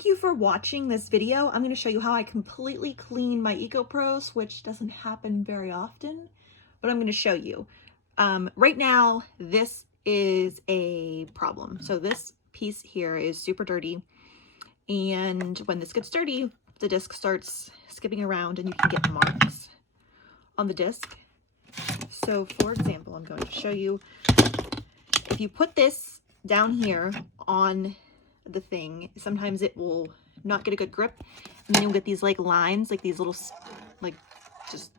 Thank you for watching this video. I'm going to show you how I completely clean my Ecopro, which doesn't happen very often, but I'm going to show you. Right now, this is a problem. So this piece here is super dirty, and when this gets dirty, the disc starts skipping around and you can get marks on the disc. So for example, I'm going to show you, if you put this down here on the thing, sometimes it will not get a good grip, and then you'll get these like lines, like these little like just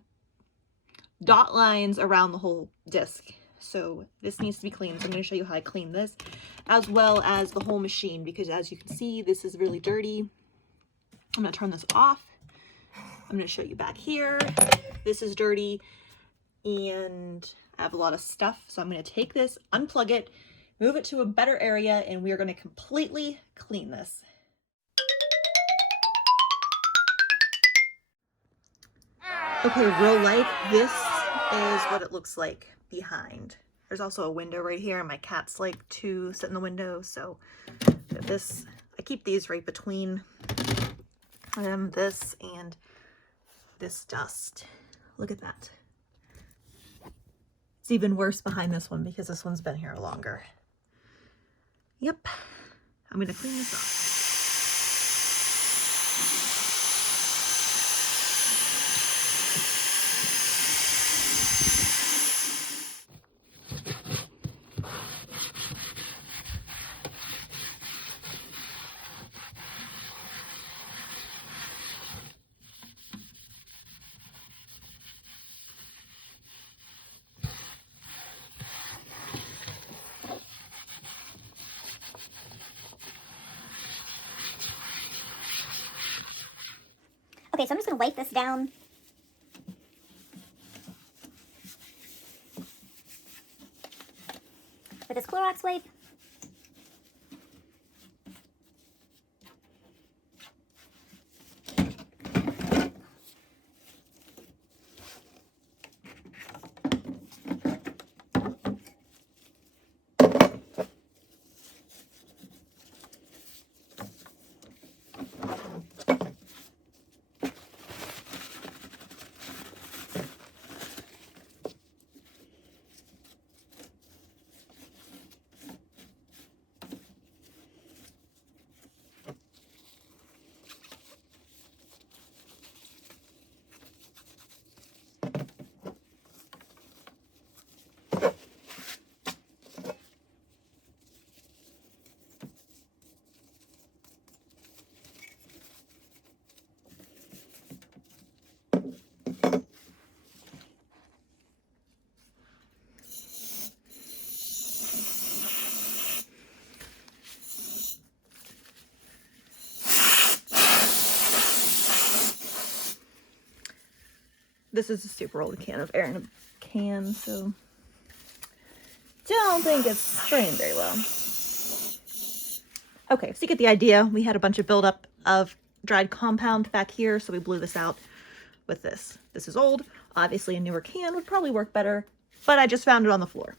dot lines around the whole disc. So this needs to be cleaned. So I'm going to show you how I clean this, as well as the whole machine, because as you can see, this is really dirty. I'm going to turn this off. I'm going to show you back here. This is dirty and I have a lot of stuff. So I'm going to take this, unplug it, move it to a better area, and we are going to completely clean this. Okay, real life, this is what it looks like behind. There's also a window right here, and my cats like to sit in the window, so this, I keep these right between this and this dust. Look at that. It's even worse behind this one because this one's been here longer. Yep, I'm gonna clean this off. Okay, so I'm just going to wipe this down. With this Clorox wipe. This is a super old can of air in a can, so don't think it's spraying very well. Okay, so you get the idea. We had a bunch of buildup of dried compound back here, so we blew this out with this. This is old. Obviously, a newer can would probably work better, but I just found it on the floor.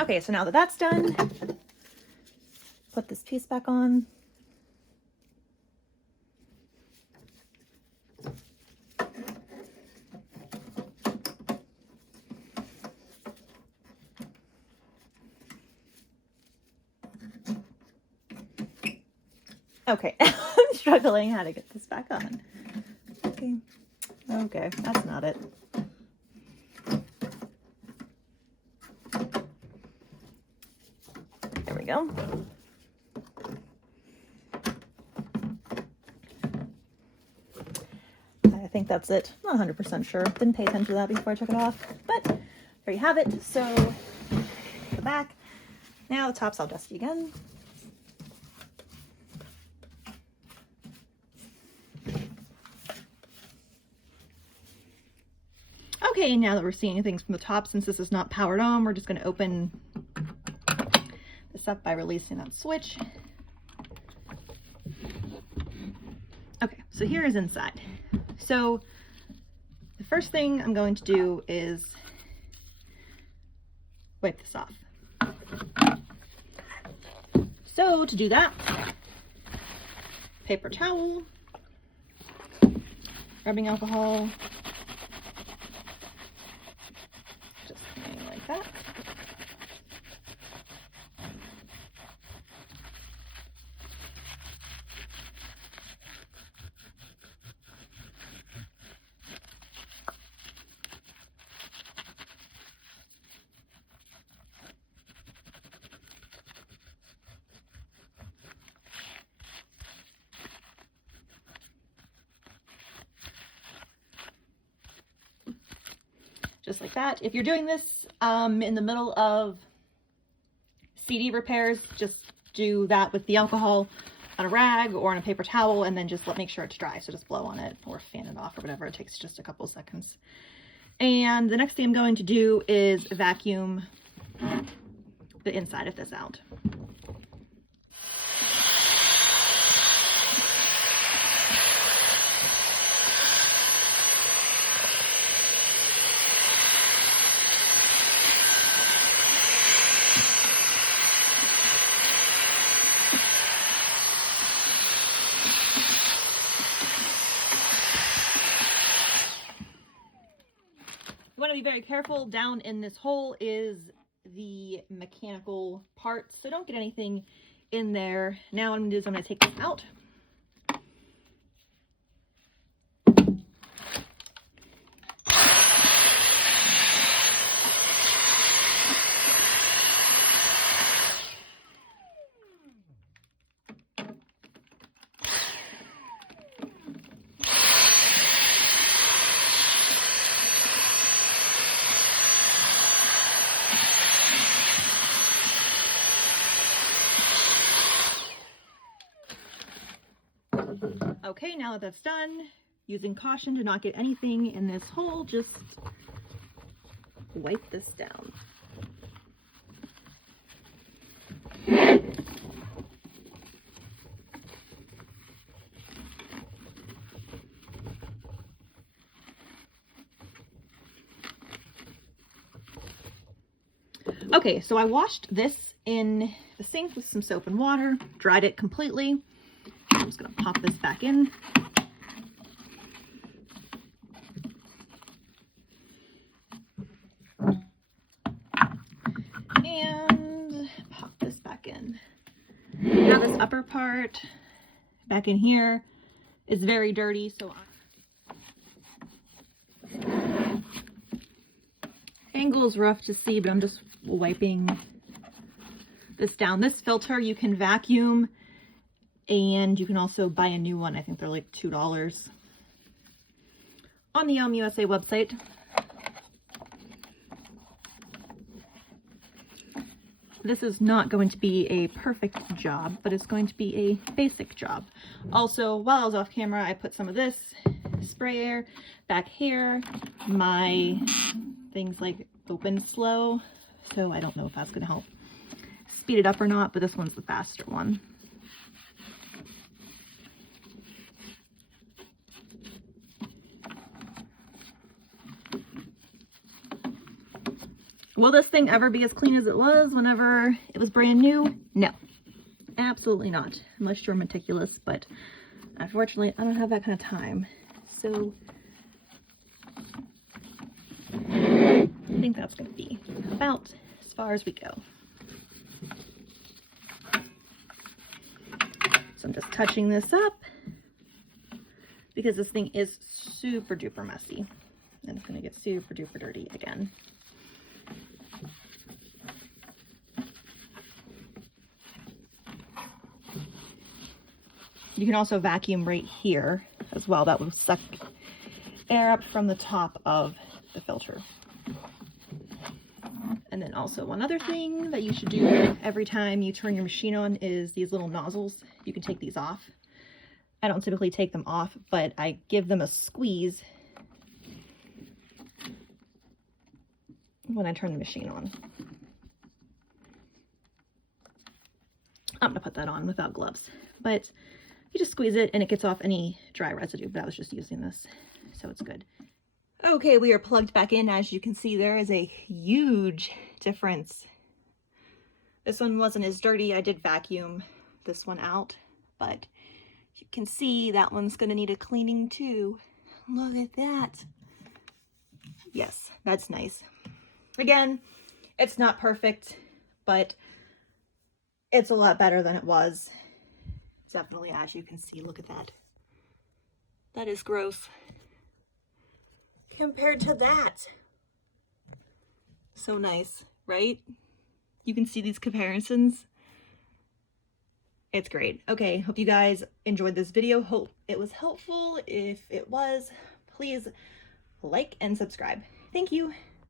Okay, so now that that's done, put this piece back on. Okay, I'm struggling how to get this back on. Okay, that's not it. There we go. I think that's it. Not 100% sure. Didn't pay attention to that before I took it off, but there you have it. So the back. Now the top's all dusty again. Okay, now that we're seeing things from the top, since this is not powered on, we're just going to open this up by releasing that switch. Okay, so here is inside. So the first thing I'm going to do is wipe this off. So to do that, paper towel, rubbing alcohol, just like that. Just like that. If you're doing this in the middle of CD repairs, just do that with the alcohol on a rag or on a paper towel, and then just make sure it's dry. So just blow on it or fan it off or whatever. It takes just a couple seconds. And the next thing I'm going to do is vacuum the inside of this out. You want to be very careful. Down in this hole is the mechanical parts, so don't get anything in there. Now what I'm going to do is I'm going to take this out. Okay, now that that's done, using caution to not get anything in this hole, just wipe this down. Okay, so I washed this in the sink with some soap and water, dried it completely. I'm just going to pop this back in. And pop this back in. Now this upper part back in here is very dirty, so angle is rough to see, but I'm just wiping this down. This filter you can vacuum, and you can also buy a new one. I think they're like $2 on the USA website. This is not going to be a perfect job, but it's going to be a basic job. Also, while I was off camera, I put some of this sprayer back here. My things like open slow, so I don't know if that's going to help speed it up or not, but this one's the faster one. Will this thing ever be as clean as it was whenever it was brand new? No, absolutely not, unless you're meticulous, but unfortunately I don't have that kind of time. So I think that's going to be about as far as we go. So I'm just touching this up because this thing is super duper messy and it's going to get super duper dirty again. You can also vacuum right here as well. That will suck air up from the top of the filter. And then also one other thing that you should do every time you turn your machine on is these little nozzles. You can take these off. I don't typically take them off, but I give them a squeeze when I turn the machine on. I'm gonna put that on without gloves, but you just squeeze it and it gets off any dry residue, but I was just using this, so it's good. Okay, we are plugged back in. As you can see, there is a huge difference This one wasn't as dirty. I did vacuum this one out, but you can see that one's gonna need a cleaning too. Look at that. Yes, that's nice. Again, it's not perfect, but it's a lot better than it was. Definitely, as you can see, look at that. That is gross compared to that. So nice, right? You can see these comparisons. It's great. Okay, hope you guys enjoyed this video. Hope it was helpful. If it was, please like and subscribe. Thank you.